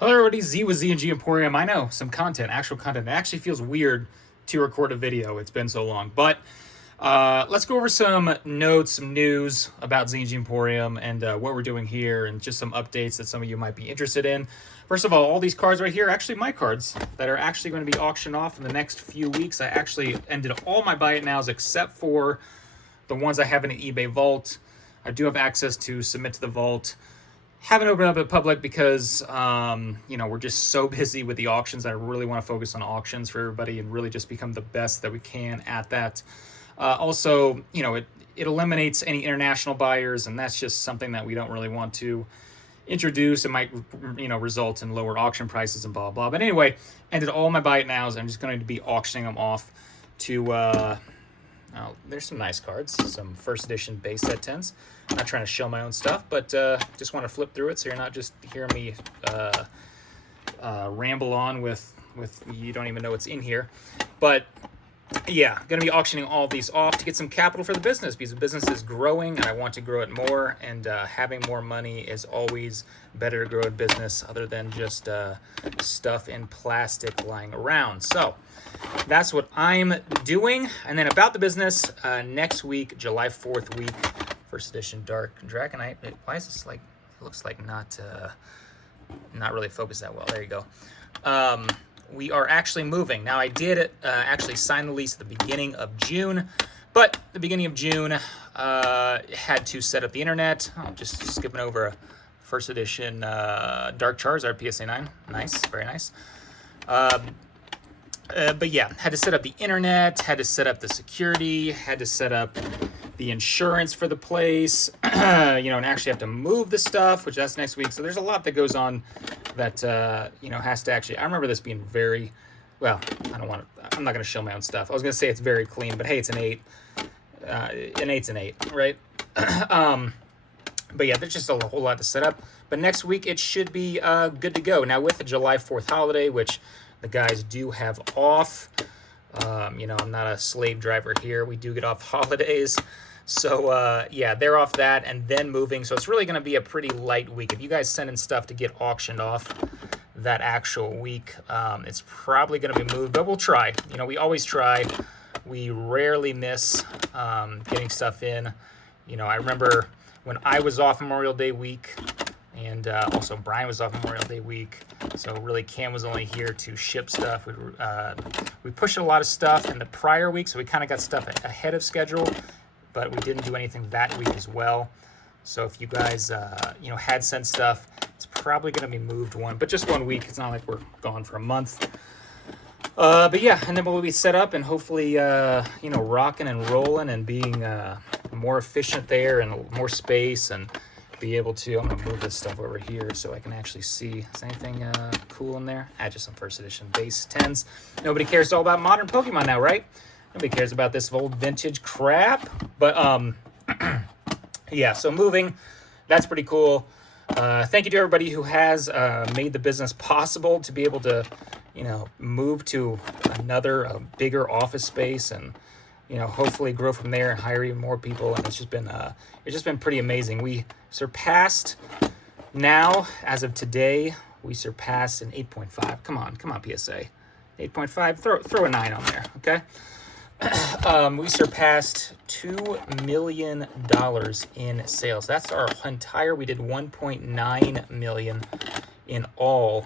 Hello everybody, Z with ZandGEmporium. I know, some content, actual content. It actually feels weird to record a video. It's been so long. But let's go over some notes, some news about ZandGEmporium and what we're doing here and just some updates that some of you might be interested in. First of all these cards right here are actually my cards that are actually going to be auctioned off in the next few weeks. I actually ended all my buy it nows except for the ones I have in an eBay vault. I do have access to submit to the vault. Haven't opened up in public because, you know, we're just so busy with the auctions. I really want to focus on auctions for everybody and really just become the best that we can at that. Also, you know, it eliminates any international buyers, and that's just something that we don't really want to introduce. It might, you know, result in lower auction prices and blah, blah. But anyway, ended all my buy it nows. I'm just going to be auctioning them off to... oh, there's some nice cards, some first edition base set 10s. I'm not trying to show my own stuff, but just want to flip through it so you're not just hearing me ramble on with you don't even know what's in here. But yeah, going to be auctioning all of these off to get some capital for the business because the business is growing and I want to grow it more, and having more money is always better to grow a business other than just stuff in plastic lying around. So that's what I'm doing. And then about the business, next week, July 4th week, first edition Dark Dragonite. Why is this like, it looks like not really focused that well. There you go. We are actually moving. Now I did actually sign the lease at the beginning of June, but the beginning of June had to set up the internet. I'm just skipping over a first edition Dark Charizard PSA 9. Nice, very nice. But yeah, had to set up the internet, had to set up the security, had to set up the insurance for the place, you know, and actually have to move the stuff, which that's next week. So there's a lot that goes on that, you know, has to actually, I remember this being very, well, I'm not going to show my own stuff. I was going to say it's very clean, but hey, it's an 8. An 8's an 8, right? But yeah, there's just a whole lot to set up. But next week, it should be good to go. Now, with the July 4th holiday, which the guys do have off, you know, I'm not a slave driver here. We do get off holidays. So, yeah, they're off that and then moving. So it's really going to be a pretty light week. If you guys send in stuff to get auctioned off that actual week, it's probably going to be moved. But we'll try. You know, we always try. We rarely miss getting stuff in. You know, I remember when I was off Memorial Day week, and also Brian was off Memorial Day week. So really Cam was only here to ship stuff. We pushed a lot of stuff in the prior week, so we kind of got stuff ahead of schedule, but we didn't do anything that week as well. So if you guys, you know, had sent stuff, it's probably going to be moved but just 1 week. It's not like we're gone for a month. But yeah, and then we'll be set up and hopefully, you know, rocking and rolling and being more efficient there and more space and be able to, I'm going to move this stuff over here so I can actually see. Is anything cool in there? Just some first edition base 10s. Nobody cares all about modern Pokemon now, right? Nobody cares about this old vintage crap. But, yeah, so moving, that's pretty cool. Thank you to everybody who has made the business possible to be able to, you know, move to another bigger office space and, you know, hopefully grow from there and hire even more people. And it's just been pretty amazing. We surpassed now, as of today, we surpassed an 8.5. Come on, PSA. 8.5, throw a 9 on there, okay? We surpassed $2 million in sales. That's our entire, we did 1.9 million in all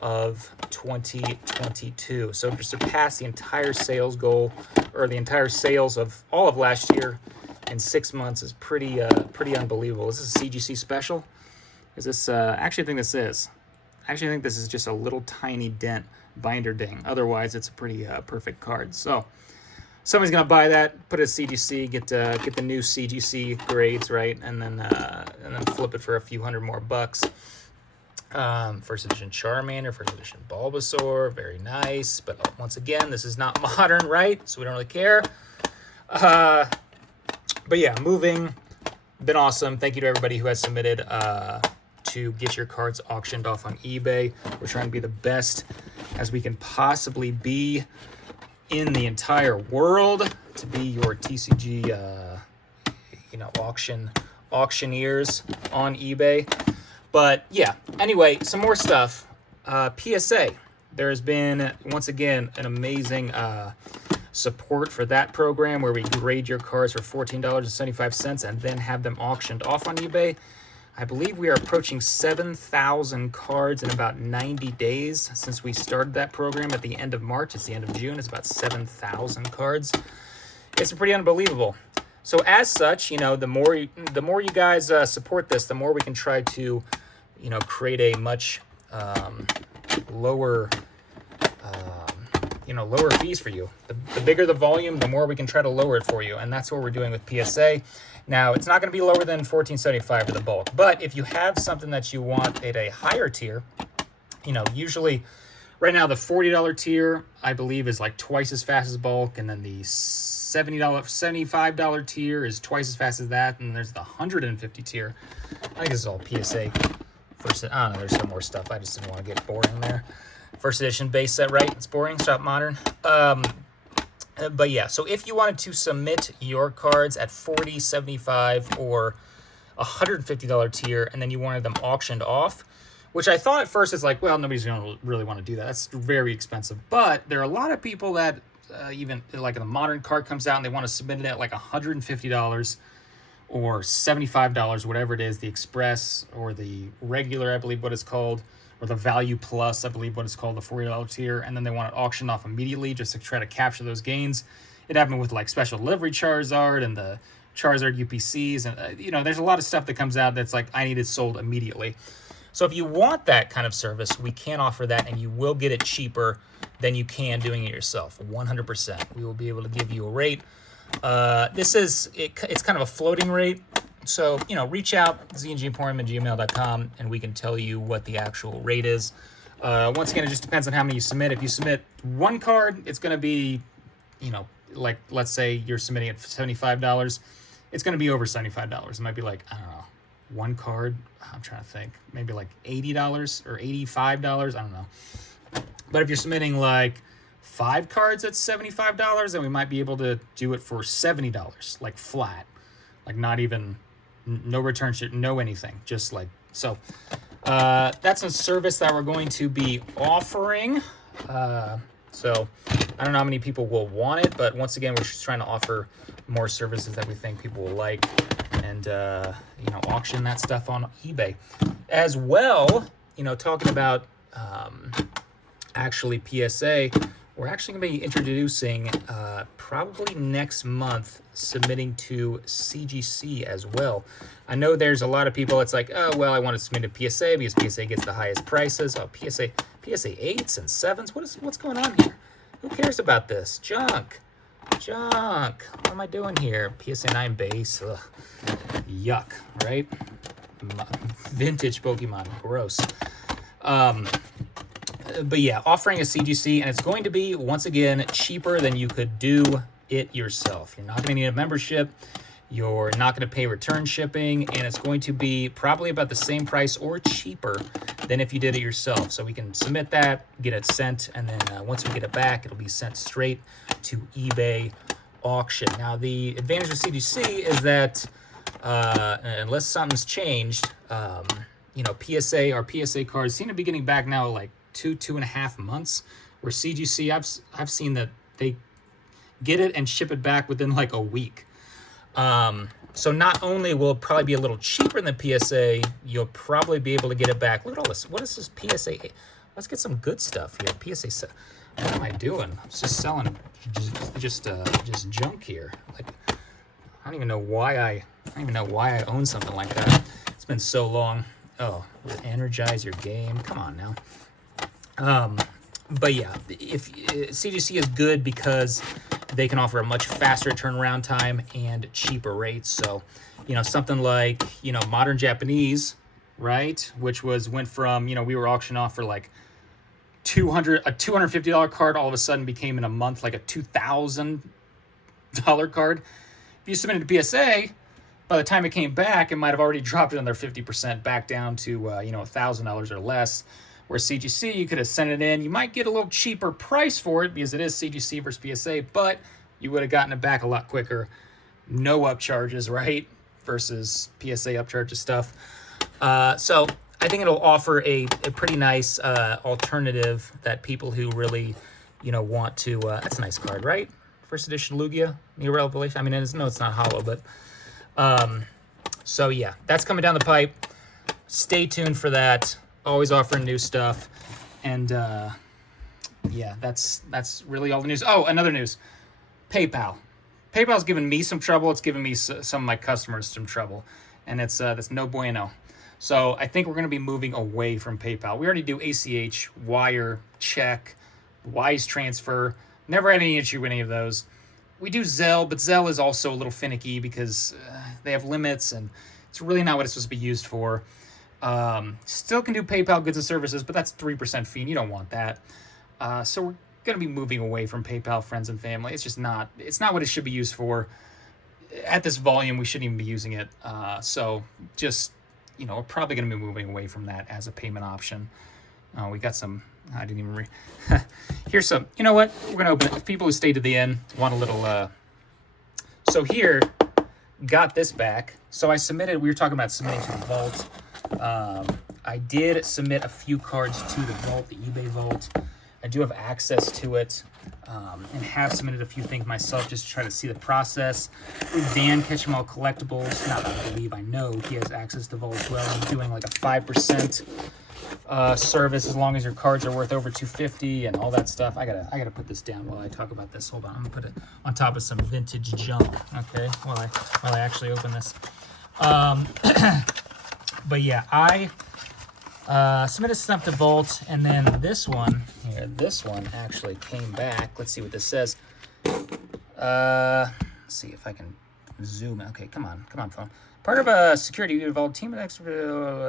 of 2022. So to surpass the entire sales goal, or the entire sales of all of last year in 6 months, is pretty unbelievable. Is this a CGC special? Is this, actually I think this is. Actually I think this is just a little tiny dent binder ding. Otherwise it's a pretty perfect card. So somebody's gonna buy that, put it in CGC, get the new CGC grades, right, and then flip it for a few hundred more bucks. First edition Charmander, first edition Bulbasaur, very nice. But once again, this is not modern, right? So we don't really care. But yeah, moving, been awesome. Thank you to everybody who has submitted to get your cards auctioned off on eBay. We're trying to be the best as we can possibly be in the entire world to be your TCG, you know, auctioneers on eBay. But yeah, anyway, some more stuff. PSA. There has been, once again, an amazing support for that program where we grade your cards for $14.75 and then have them auctioned off on eBay. I believe we are approaching 7,000 cards in about 90 days since we started that program at the end of March. It's the end of June. It's about 7,000 cards. It's pretty unbelievable. So as such, you know, the more you guys support this, the more we can try to, you know, create a much lower lower fees for you. The bigger the volume, the more we can try to lower it for you, and that's what we're doing with PSA. Now, it's not going to be lower than $14.75 for the bulk, but if you have something that you want at a higher tier, you know, usually right now the $40 tier, I believe, is like twice as fast as bulk, and then the $75 tier is twice as fast as that, and there's the $150 tier. I think this is all PSA. First, I don't know, there's some more stuff. I just didn't want to get boring there. First edition base set, right? It's boring. Stop modern. But yeah, so if you wanted to submit your cards at $40, $75, or $150 tier, and then you wanted them auctioned off, which I thought at first is like, well, nobody's going to really want to do that. That's very expensive. But there are a lot of people that even like the modern card comes out and they want to submit it at like $150 or $75, whatever it is, the Express or the regular, I believe what it's called, or the Value Plus, I believe what it's called, the $40 tier, and then they want it auctioned off immediately just to try to capture those gains. It happened with like Special Delivery Charizard and the Charizard UPCs, and you know, there's a lot of stuff that comes out that's like, I need it sold immediately. So if you want that kind of service, we can offer that, and you will get it cheaper than you can doing it yourself, 100%. We will be able to give you a rate. It's kind of a floating rate. So, you know, reach out, ZandGEmporium@gmail.com, and we can tell you what the actual rate is. Once again, it just depends on how many you submit. If you submit one card, it's going to be, you know, like, let's say you're submitting at $75. It's going to be over $75. It might be like, I don't know, one card. I'm trying to think. Maybe like $80 or $85. I don't know. But if you're submitting like 5 cards at $75, then we might be able to do it for $70, like flat. Like not even... no return ship, no anything, just like so. That's a service that we're going to be offering. So I don't know how many people will want it, but once again, we're just trying to offer more services that we think people will like, and you know, auction that stuff on eBay as well. You know, talking about actually PSA, we're actually going to be introducing probably next month, submitting to CGC as well. I know there's a lot of people, it's like, oh, well, I want to submit to PSA because PSA gets the highest prices. Oh, PSA 8s and 7s? What's going on here? Who cares about this? Junk. What am I doing here? PSA 9 base. Ugh. Yuck, right? Vintage Pokemon. Gross. But yeah, offering a CGC, and it's going to be, once again, cheaper than you could do it yourself. You're not going to need a membership. You're not going to pay return shipping, and it's going to be probably about the same price or cheaper than if you did it yourself. So we can submit that, get it sent, and then once we get it back, it'll be sent straight to eBay auction. Now, the advantage of CGC is that unless something's changed, you know, our PSA cards seem to be getting back now like 2.5 months, where CGC, I've seen that they get it and ship it back within like a week. So not only will it probably be a little cheaper than PSA, you'll probably be able to get it back. Look at all this. What is this PSA? Let's get some good stuff here. PSA. What am I doing? I'm just selling just junk here. Like, I don't even know why I own something like that. It's been so long. Oh, energize your game. Come on now. But yeah, if CGC is good because they can offer a much faster turnaround time and cheaper rates. So, you know, something like, you know, Modern Japanese, right? Which went from, you know, we were auctioning off for like a $250 card, all of a sudden became in a month like a $2,000 card. If you submitted to PSA, by the time it came back, it might have already dropped another 50% back down to, you know, $1,000 or less. Where CGC, you could have sent it in. You might get a little cheaper price for it because it is CGC versus PSA, but you would have gotten it back a lot quicker. No upcharges, right? Versus PSA upcharges stuff. So I think it'll offer a pretty nice alternative that people who really, want to. That's a nice card, right? First edition Lugia, New Revelation. I mean, it's not hollow, but so yeah, that's coming down the pipe. Stay tuned for that. Always offering new stuff, and yeah, that's really all the news. Oh, another news: PayPal. PayPal's given me some trouble. It's given me some of my customers some trouble, and that's no bueno. So I think we're going to be moving away from PayPal. We already do ACH, wire, check, Wise transfer. Never had any issue with any of those. We do Zelle, but Zelle is also a little finicky because they have limits, and it's really not what it's supposed to be used for. Still can do PayPal goods and services, but that's 3% fee, and you don't want that. So we're going to be moving away from PayPal, friends and family. It's not what it should be used for. At this volume, we shouldn't even be using it. So just, we're probably going to be moving away from that as a payment option. We got some, I didn't even read. Here's some, you know what? We're going to open it. If people who stayed to the end want a little, so here, got this back. So I submitted, we were talking about submitting to the vault. I did submit a few cards to the vault, the eBay vault. I do have access to it, and have submitted a few things myself just to try to see the process. With Dan Catch 'em All Collectibles, not that I believe, I know he has access to vault as well. I'm doing like a 5% service as long as your cards are worth over $250 and all that stuff. I gotta put this down while I talk about this. Hold on, I'm gonna put it on top of some vintage junk. Okay, while I actually open this. But yeah, I submitted stuff to Vault, and then this one actually came back. Let's see what this says. Let's see if I can zoom. Okay, come on, phone. Part of a security Vault team of experts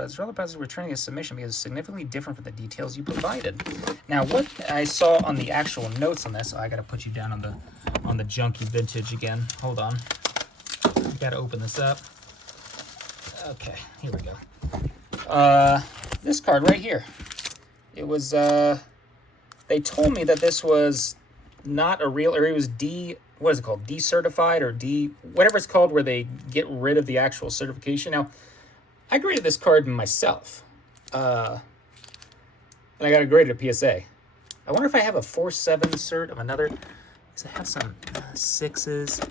as relevant as returning a submission because it's significantly different from the details you provided. Now, what I saw on the actual notes on this, I gotta put you down on the junky vintage again. Hold on, I gotta open this up. Okay, here we go. This card right here. It was, they told me that this was not a real, or it was what is it called? Decertified or whatever it's called, where they get rid of the actual certification. Now, I graded this card myself. And I got it graded at PSA. I wonder if I have a 4.7 cert of another, because I have some 6s.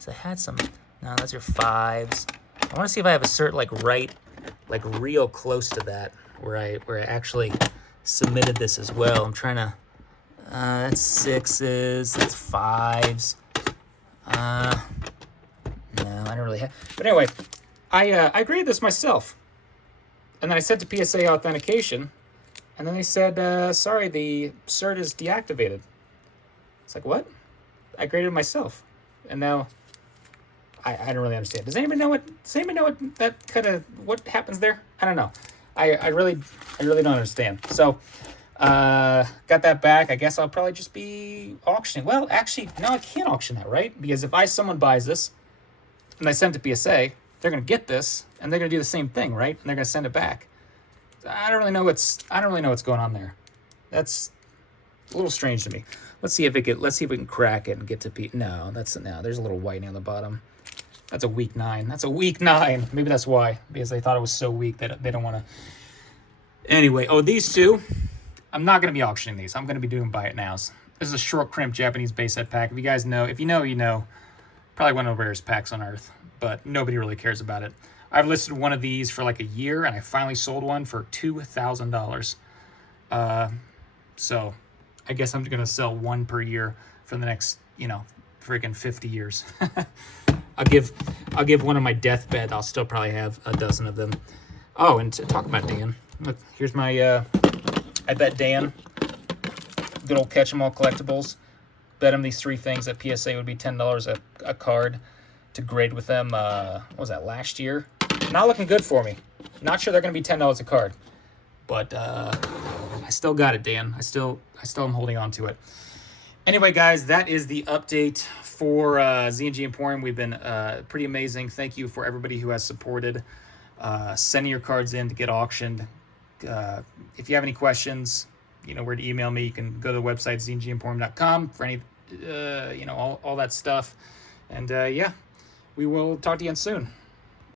So I had some, no, those are 5s. I want to see if I have a cert like real close to that, where I actually submitted this as well. I'm trying to, that's 6s, that's 5s. No, I don't really have, but anyway, I graded this myself. And then I sent to PSA authentication, and then they said, sorry, the cert is deactivated. It's like, what? I graded it myself. And now, I don't really understand. Does anybody know what happens there? I don't know. I really don't understand. So, got that back. I guess I'll probably just be auctioning. Well, actually, no, I can't auction that, right? Because if someone buys this and I send it to PSA, they're gonna get this and they're gonna do the same thing, right? And they're gonna send it back. I don't really know what's going on there. That's a little strange to me. Let's see if we can crack it and get to no. There's a little whitening on the bottom. That's a weak 9. That's a weak 9. Maybe that's why, because they thought it was so weak that they don't want to. Anyway, these two, I'm not going to be auctioning these. I'm going to be doing buy it nows. This is a short crimp Japanese base set pack. If you guys know, you know. Probably one of the rarest packs on earth, but nobody really cares about it. I've listed one of these for like a year, and I finally sold one for $2,000. So I guess I'm going to sell one per year for the next, freaking 50 years. I'll give one on my deathbed. I'll still probably have a dozen of them. Oh, and to talk about Dan, look, here's my, I bet Dan, good old Catch 'em All Collectibles, bet him these 3 things at PSA would be $10 a card to grade with them, what was that, last year? Not looking good for me. Not sure they're going to be $10 a card. But I still got it, Dan. I still am holding on to it. Anyway, guys, that is the update for ZandGEmporium. We've been pretty amazing. Thank you for everybody who has supported sending your cards in to get auctioned. If you have any questions, you know where to email me. You can go to the website, ZandGEmporium.com, for any, all that stuff. And, yeah, we will talk to you again soon.